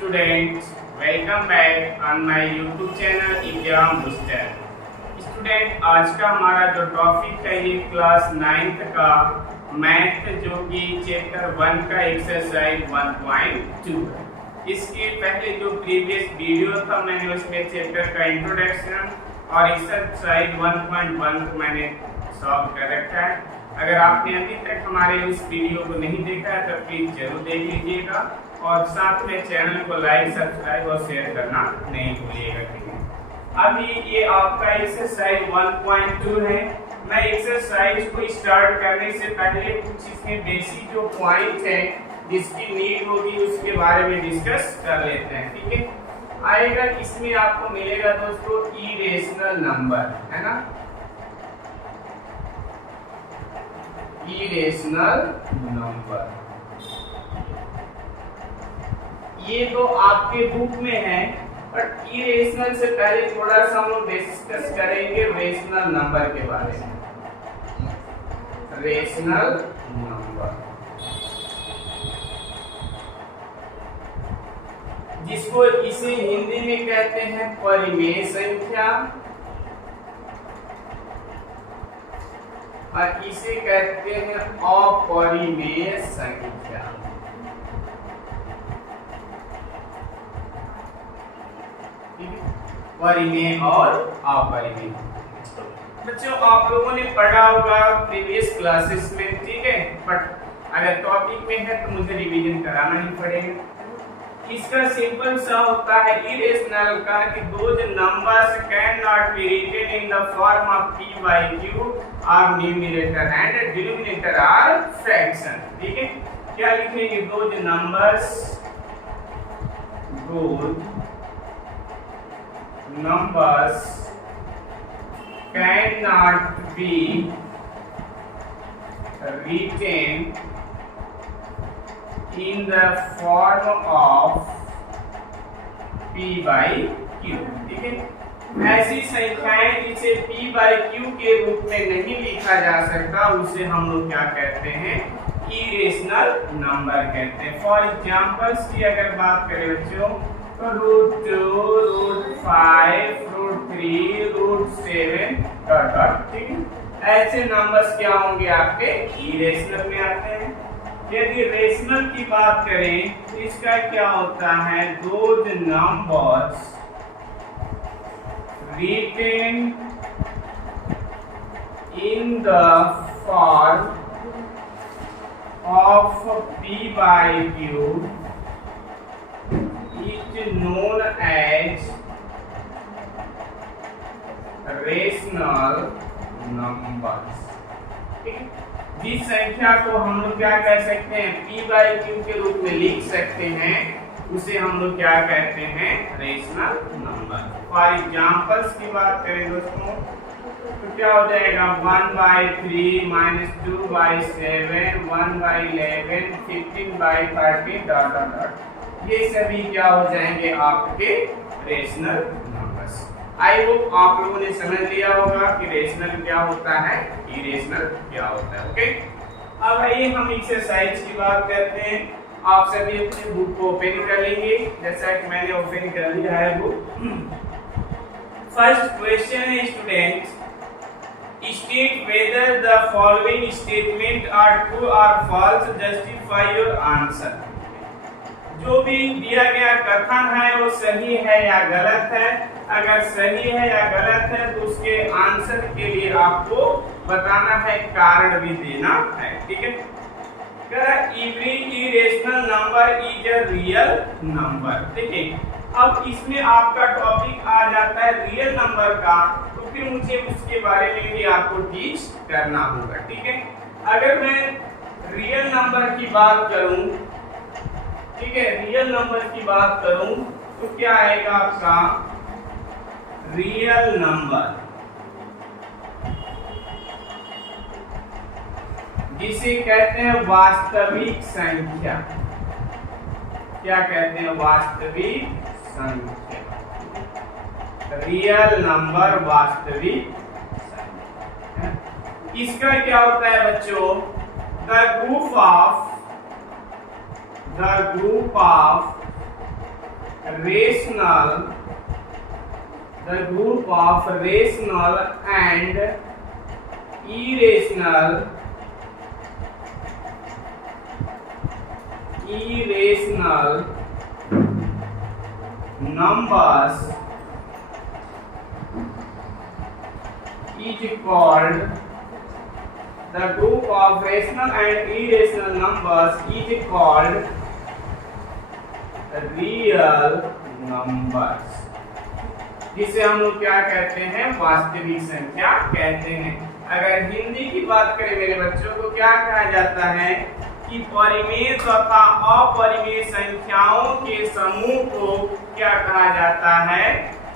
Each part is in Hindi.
students, welcome back on my YouTube channel exam booster. Student, आज का हमारा जो टॉपिक है ये क्लास 9th का मैथ जो कि चैप्टर 1 का एक्सरसाइज 1.2। इसके पहले जो प्रीवियस वीडियो था मैंने उसमें चैप्टर का इंट्रोडक्शन और एक्सरसाइज 1.1 को मैंने सॉल्व कर रखा है। अगर आपने अभी तक हमारे इस वीडियो को नहीं देखा है तो प्लीज जरूर देख लीजिएगा और साथ में चैनल को लाइक, सब्सक्राइब और शेयर करना नहीं भूलिएगा। ठीक है, अभी ये आपका एक्सरसाइज 1.2 है। मैं एक्सरसाइज को स्टार्ट करने से पहले कुछ इसमें बेसिक जो पॉइंट है जिसकी नीड होगी उसके बारे में डिस्कस कर लेते हैं। ठीक है, आएगा इसमें आपको मिलेगा दोस्तों इरेशनल नंबर, है ना, इरेशनल नंबर। ये तो आपके बुक में है, बट इरेशनल से पहले थोड़ा सा हम लोग डिस्कस करेंगे रेशनल नंबर के बारे में। रेशनल नंबर जिसको इसे हिंदी में कहते हैं परिमेय संख्या और इसे कहते हैं अपरिमेय संख्या। परिमेय और अपरिमेय। बच्चों, आप लोगों ने पढ़ा होगा प्रीवियस क्लासेस में, ठीक है, बट अगर टॉपिक में है तो मुझे रिवीजन कराना ही पड़ेगा। इसका सिंपल सा होता है इरेशनल का कि those numbers can not be written in the form of p by q और numerator and denominator are fraction. ठीक है, क्या लिखेंगे? Those numbers can not be written in the form of p by q। ठीक है, ऐसी संख्याएं जिसे p by q के रूप में नहीं लिखा जा सकता उसे हम लोग क्या कहते हैं? इरेशनल नंबर कहते हैं। फॉर एग्जांपल्स की अगर बात करें बच्चों तो √2, √5, √3, √7 डॉट। ठीक है, ऐसे नंबर्स क्या होंगे? आपके इरेशनल में आते हैं। यदि रेशनल की बात करें तो इसका क्या होता है? Those numbers written in the form of p by q is known as rational numbers. ठीक है, जिस संख्या को हम लोग क्या कह सकते हैं? p by q के रूप में लिख सकते हैं उसे हम लोग क्या कहते हैं? Rational number. फॉर एग्जांपल्स की बात करें दोस्तों तो क्या हो जाएगा? 1/3 -2/7 1/11 15/30 डॉट डॉट डॉट। ये सभी क्या हो जाएंगे? आपके रेशनल नंबर्स। आई होप आप लोगों ने समझ लिया होगा कि रेशनल क्या होता है, इरेशनल क्या होता है। ओके, अब आइए हम एक्सरसाइज की बात करते हैं। आप सभी अपने बुक को ओपन कर लेंगे, जैसा कि मैंने ओपन कर लिया है बुक। फर्स्ट क्वेश्चन है students, state whether the following statement are true और फॉल्स, जस्टिफाई योर आंसर। जो भी दिया गया कथन है वो सही है या गलत है। अगर सही है या गलत है तो उसके आंसर के लिए आपको बताना है, कारण भी देना है। ठीक है, every irrational number is a real number. ठीक है, अब इसमें आपका टॉपिक आ जाता है रियल नंबर का, तो फिर मुझे उसके बारे में भी आपको टीच करना होगा। ठीक है, अगर मैं रियल नंबर की बात करूं, ठीक है, रियल नंबर की बात करूं तो क्या आएगा आपका? रियल नंबर जिसे कहते हैं वास्तविक संख्या। क्या कहते हैं? वास्तविक संख्या। रियल नंबर वास्तविक संख्या। इसका क्या होता है बच्चों? The group of rational, the group of rational and irrational numbers is called, the group of rational and irrational numbers is called real numbers, जिसे हम लोग क्या कहते हैं, वास्तविक संख्या कहते हैं। अगर हिंदी की बात करें मेरे बच्चों को क्या कहा जाता है कि परिमेय तथा अपरिमेय संख्याओं के समूह को क्या कहा जाता है,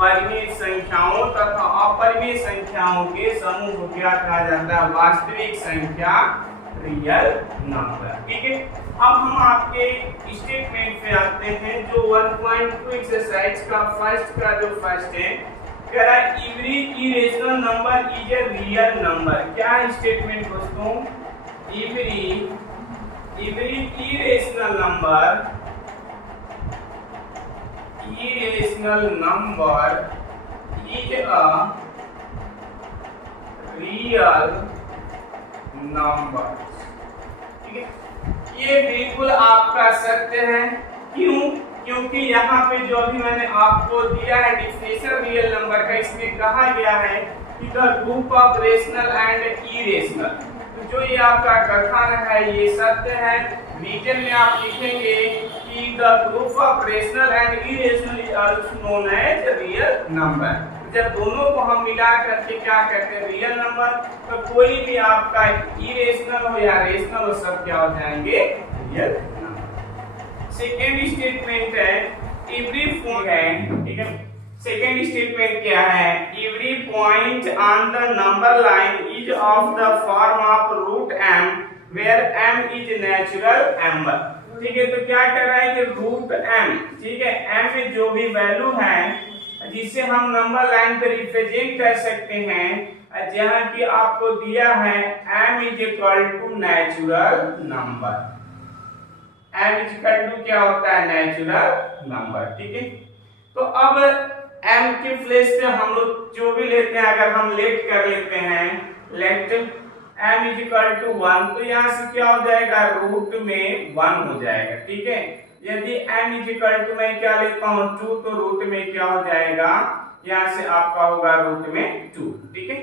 परिमेय संख्याओं तथा अपरिमेय संख्याओं के समूह को क्या कहा जाता है, वास्तविक संख्या, रियल नंबर। ठीक है, अब हम आपके स्टेटमेंट पे आते हैं जो 1.2 एक्सरसाइज का फर्स्ट है, कह रहा है every irrational number is a real number. क्या है स्टेटमेंट दोस्तों, every irrational number is a real number। ठीक है, ये बिल्कुल आपका सत्य है। क्यों? क्योंकि यहाँ पे जो अभी मैंने आपको दिया है डिफिनेशन रियल नंबर का, इसमें कहा गया है कि the group of rational and irrational, जो ये आपका कथन है ये सत्य है। रिटन में आप लिखेंगे कि the group of rational and irrational is also known as real number. जब दोनों को हम मिला करके क्या कहते हैं, रियल नंबर, तो कोई भी आपका इरेशनल हो या रेशनल हो, सब क्या हो जाएंगे, रियल नंबर। सेकेंड स्टेटमेंट है एवरी पॉइंट है, ठीक है। सेकेंड स्टेटमेंट क्या है, every point on the number line is of the form of root m where m is natural number. ठीक है, तो क्या कर रहा है कि रूट m, ठीक है, m में जो भी वैल्यू है जिसे हम नंबर लाइन पे रिप्रेजेंट कर सकते हैं, जहां कि आपको दिया है m is equal to natural number. m is equal to क्या होता है, नेचुरल नंबर। ठीक है, तो अब m के प्लेस पे हम लोग जो भी लेते हैं, अगर हम लेट कर लेते हैं, let m is equal to 1, तो यहाँ से क्या हो जाएगा, रूट में 1 हो जाएगा। ठीक है, यदि m इज इक्वल टू मैं क्या लेता हूँ 2, तो रूट में क्या हो जाएगा, यहाँ से आपका होगा रूट में 2। ठीक है,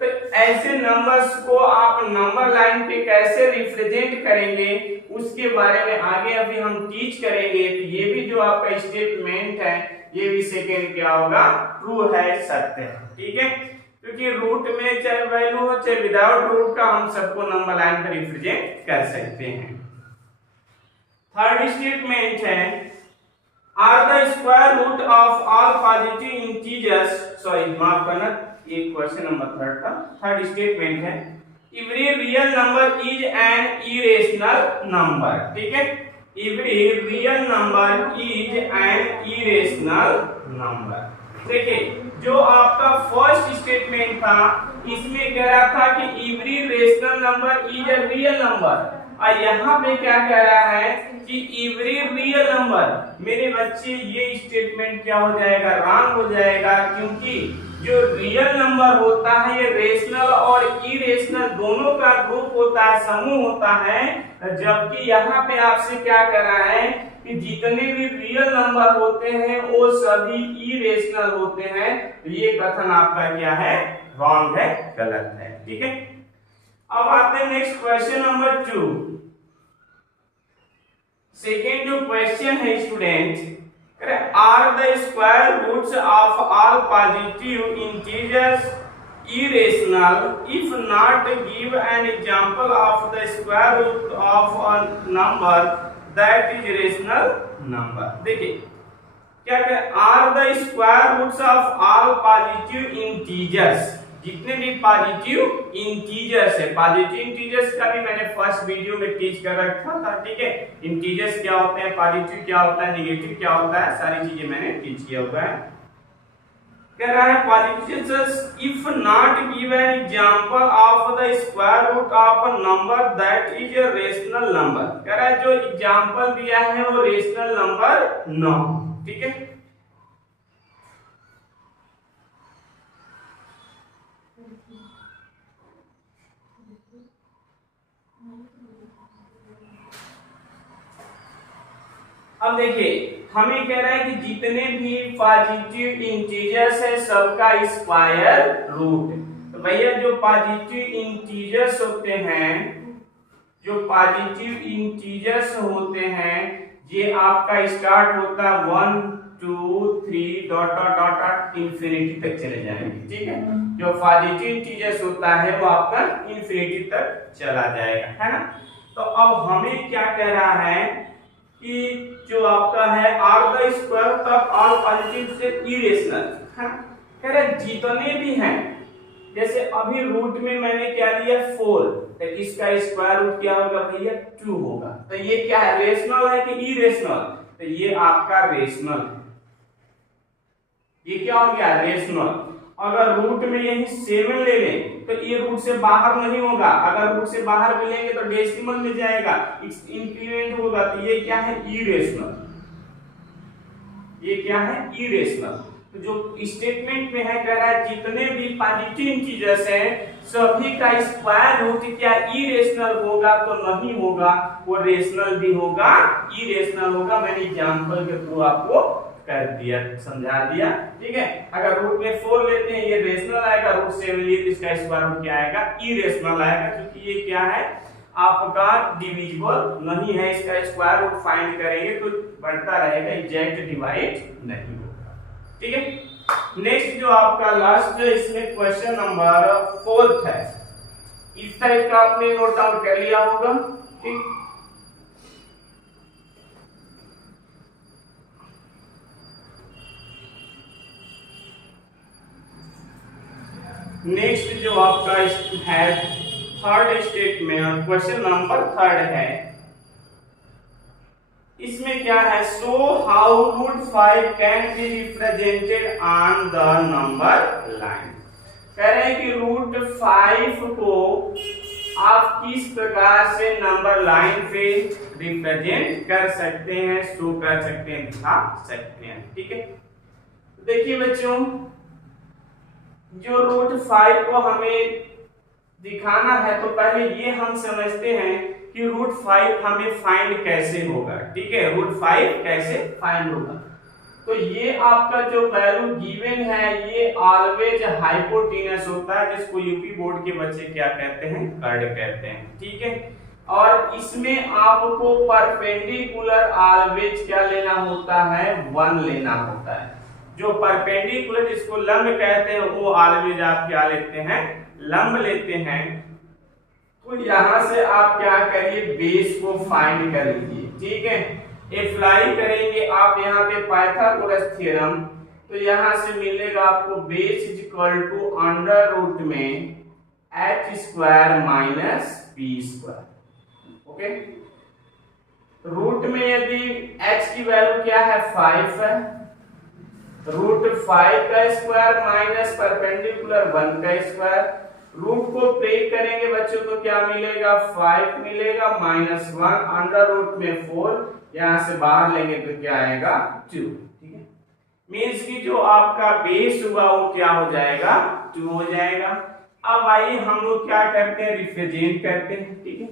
तो ऐसे नंबर्स को आप नंबर लाइन पे कैसे रिप्रेजेंट करेंगे उसके बारे में आगे अभी हम टीच करेंगे। तो ये भी जो आपका स्टेटमेंट है ये भी सेकेंड क्या होगा, ट्रू है, सत्य है। ठीक है, क्योंकि रूट में चाहे वैल्यू हो चाहे विदाउट रूट का हम सबको नंबर लाइन पर रिप्रेजेंट कर सकते हैं। थर्ड स्टेटमेंट है are the square root of all positive integers, sorry माफ करना, ये क्वेश्चन नंबर थर्ड स्टेटमेंट है every real number is an irrational number. ठीक है, every real number is an irrational number. देखिए, जो आपका फर्स्ट स्टेटमेंट था इसमें कह रहा था कि every rational number is a real number, और यहाँ पे क्या कह रहा है कि एवरी रियल नंबर। मेरे बच्चे ये स्टेटमेंट क्या हो जाएगा, रॉन्ग हो जाएगा, क्योंकि जो रियल नंबर होता है ये रेशनल और इरेशनल दोनों का ग्रुप होता है, समूह होता है, जबकि यहाँ पे आपसे क्या कर रहा है कि जितने भी रियल नंबर होते हैं वो सभी इरेशनल होते हैं। तो ये कथन आपका क्या है, रॉन्ग है, गलत है। ठीक है, अब आते हैं नेक्स्ट क्वेश्चन नंबर 2। सेकेंड जो क्वेश्चन है student, are the square roots of all positive integers irrational if not give an example of the square root of a number that is rational number। देखिए क्या क्या, are the square roots of all positive integers, जितने भी पॉजिटिव इंटीजर्स है, पॉजिटिव इंटीजर्स का भी मैंने फर्स्ट वीडियो में टीच कर रखा था। ठीक है, इंटीजर्स क्या होते हैं, पॉजिटिव क्या होता है, नेगेटिव क्या होता है, सारी चीजें मैंने टीच किया हुआ है। कह रहा है positive if not give an example of the square root of a number that is a rational number. कह रहा है जो एग्जांपल दिया है वो रेशनल नंबर न हो। ठीक है। अब देखिए हमें कह रहा है कि जितने भी पॉजिटिव इंटीजर्स है सबका स्क्वायर रूट। तो भैया जो पॉजिटिव इंटीजर्स होते हैं, जो पॉजिटिव इंटीजर्स होते हैं, ये आपका स्टार्ट होता है 1 2 3 dot dot dot dot infinity तक चले जाएंगे, ठीक है। जो पॉजिटिव इंटीजर्स होता है वो आपका इंफिनिटी तक चला जाएगा, है ना। तो अब हमें क्या कह रहा है कि जो आपका है are the square of all positive से इरेशनल, है ना। कह रहे जितने भी हैं, जैसे अभी रूट में मैंने क्या लिया 4, तो इसका स्क्वायर रूट क्या होगा भैया 2 होगा। तो ये क्या है, रेशनल है कि इरेशनल? तो ये आपका रेशनल है, ये क्या हो गया रेशनल। अगर रूट में यही 7 ले लें तो ये रूट से बाहर नहीं होगा, अगर रूट से बाहर भी लेंगे तो डेसिमल में जाएगा, इंक्रीमेंट होगा। तो ये क्या है इरेशनल, ये क्या है इरेशनल। तो जो स्टेटमेंट में है कह रहा है जितने भी पॉजिटिव इंटीजर्स हैं सभी का स्क्वायर रूट क्या इरेशनल होगा तो नहीं होगा, वो रेशनल भी होगा, इरेशनल होगा। मैंने एग्जांपल के थ्रू आपको कर दिया, समझा दिया, ठीक है। अगर रूट में 4 लेते हैं ये रेशनल आएगा, रूट 7 लिए तो इसका स्क्वायर रूट क्या आएगा इरेशनल आएगा, क्योंकि ये क्या है आपका डिविजिबल नहीं है। इसका स्क्वायर रूट फाइंड करेंगे तो बढ़ता रहेगा, एग्जैक्ट डिवाइड नहीं होगा, ठीक है। नेक्स्ट जो आपका लास्ट इसमें क्वेश्चन नंबर 4 है, इस टाइप का आपने नोट डाउन कर लिया होगा, ठीक। नेक्स्ट जो आपका है थर्ड स्टेटमेंट, क्वेश्चन नंबर 3 है। इसमें क्या है, so how root 5 can be represented on the number line. कह रहे हैं कि रूट 5 को आप किस प्रकार से नंबर लाइन पे रिप्रेजेंट कर सकते हैं, शो कर सकते हैं, दिखा सकते हैं, ठीक है। देखिए बच्चों, जो रूट 5 को हमें दिखाना है तो पहले ये हम समझते हैं कि रूट 5 हमें फाइंड कैसे होगा, ठीक है। रूट 5 कैसे फाइंड होगा, तो ये आपका जो वैल्यू गिवन है ये ऑलवेज हाइपोटेनस होता है, जिसको यूपी बोर्ड के बच्चे क्या कहते हैं, कर्ड कहते हैं, ठीक है। और इसमें आपको परपेंडिकुलर ऑलवेज क्या लेना होता है, 1 लेना होता है। जो परपेंडिकुलर जिसको लंब कहते हैं वो ऑलवेज आप क्या लेते हैं, लंब लेते हैं। तो यहां से आप क्या करिए, बेस को फाइंड कर लीजिए, ठीक है। अप्लाई करेंगे आप यहाँ पे पाइथागोरस थ्योरम, तो यहां से मिलेगा आपको base is equal to under root में h square minus p square, okay. Root में यदि h की वैल्यू क्या है 5 है, रूट 5 का स्क्वायर माइनस परपेंडिकुलर 1 का स्क्वायर, रूट को ब्रेक करेंगे बच्चों तो क्या मिलेगा 5 मिलेगा माइनस 1 अंडर रूट में 4, यहां से बाहर लेंगे तो क्या आएगा 2, ठीक है। मींस कि जो आपका बेस हुआ वो क्या हो जाएगा 2 हो जाएगा। अब आइए हम लोग क्या करते हैं, रिप्रेजेंट करते हैं, ठीक है।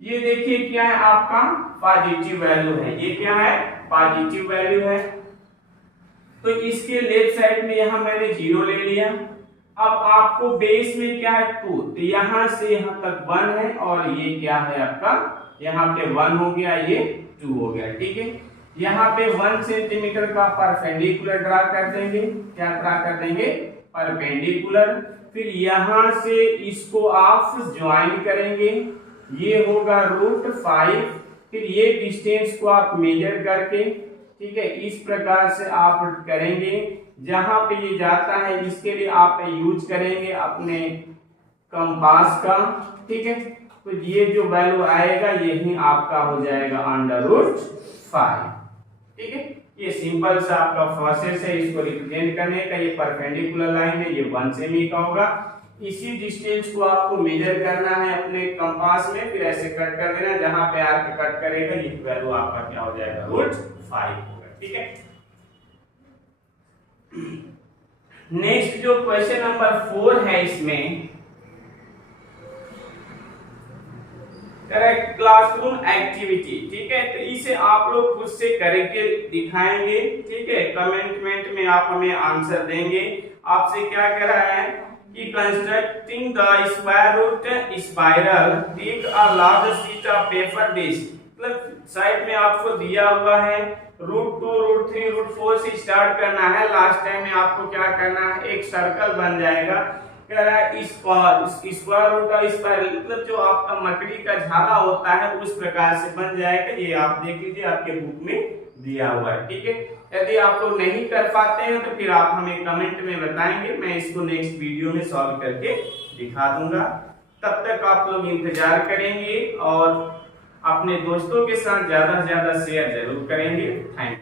ये देखिए क्या है आपका पॉजिटिव वैल्यू है, ये क्या है पॉजिटिव वैल्यू है, तो इसके लेफ्ट साइड में यहां मैंने 0 ले लिया। अब आपको बेस में क्या है 2, तो यहां से यहां तक 1 है और ये क्या है आपका यहाँ पे 1 हो गया, ये 2 हो गया, ठीक है। यहाँ पे 1 सेंटीमीटर का परपेंडिकुलर ड्रा कर देंगे, क्या ड्रा कर देंगे परपेंडिकुलर। फिर यहां से इसको आप ज्वाइन करेंगे, ये होगा रूट 5, फिर ये डिस्टेंस को आप मेजर करके, ठीक है, इस प्रकार से आप करेंगे। जहां पे ये जाता है इसके लिए आप यूज करेंगे अपने कंपास का, ठीक है। तो ये जो वैल्यू आएगा यही आपका हो जाएगा अंडर रूट 5, ठीक है। ये सिंपल सा आपका प्रोसेस है इसको रिप्रेजेंट करने का। ये परपेंडिकुलर लाइन है, ये 1 सेमी का होगा। इसी डिस्टेंस को आपको मेजर करना है अपने कंपास में, फिर ऐसे कट कर देना, जहां पे आर्क कट करेगा ये वैल्यू आपका क्या हो जाएगा रूट 5 होगा, ठीक है। नेक्स्ट जो क्वेश्चन नंबर 4 है इसमें करेक्ट क्लासरूम एक्टिविटी, ठीक है। तो इसे आप लोग खुद से करके दिखाएंगे, ठीक है। कमेंट में आप हमें आंसर देंगे। आपसे क्या कह रहा है कि constructing the square root spiral take a large sheet of paper disc, मतलब साइड में आपको दिया हुआ है √2 √3 √4 से स्टार्ट करना है। लास्ट टाइम में आपको क्या करना है, एक सर्कल बन जाएगा। कह रहा है स्क्वायर रूट का स्पाइरल, मतलब जो आपका मकड़ी का झाला होता है उस प्रकार से बन जाएगा। ये आप देख लीजिए आपके बुक में दिया हुआ है, ठीक है। यदि आप लोग नहीं कर पाते हैं तो फिर आप हमें कमेंट में बताएंगे, मैं इसको नेक्स्ट वीडियो में सॉल्व करके दिखा दूंगा। तब तक आप लोग इंतजार करेंगे और अपने दोस्तों के साथ ज्यादा से ज्यादा शेयर जरूर करेंगे। Thank you.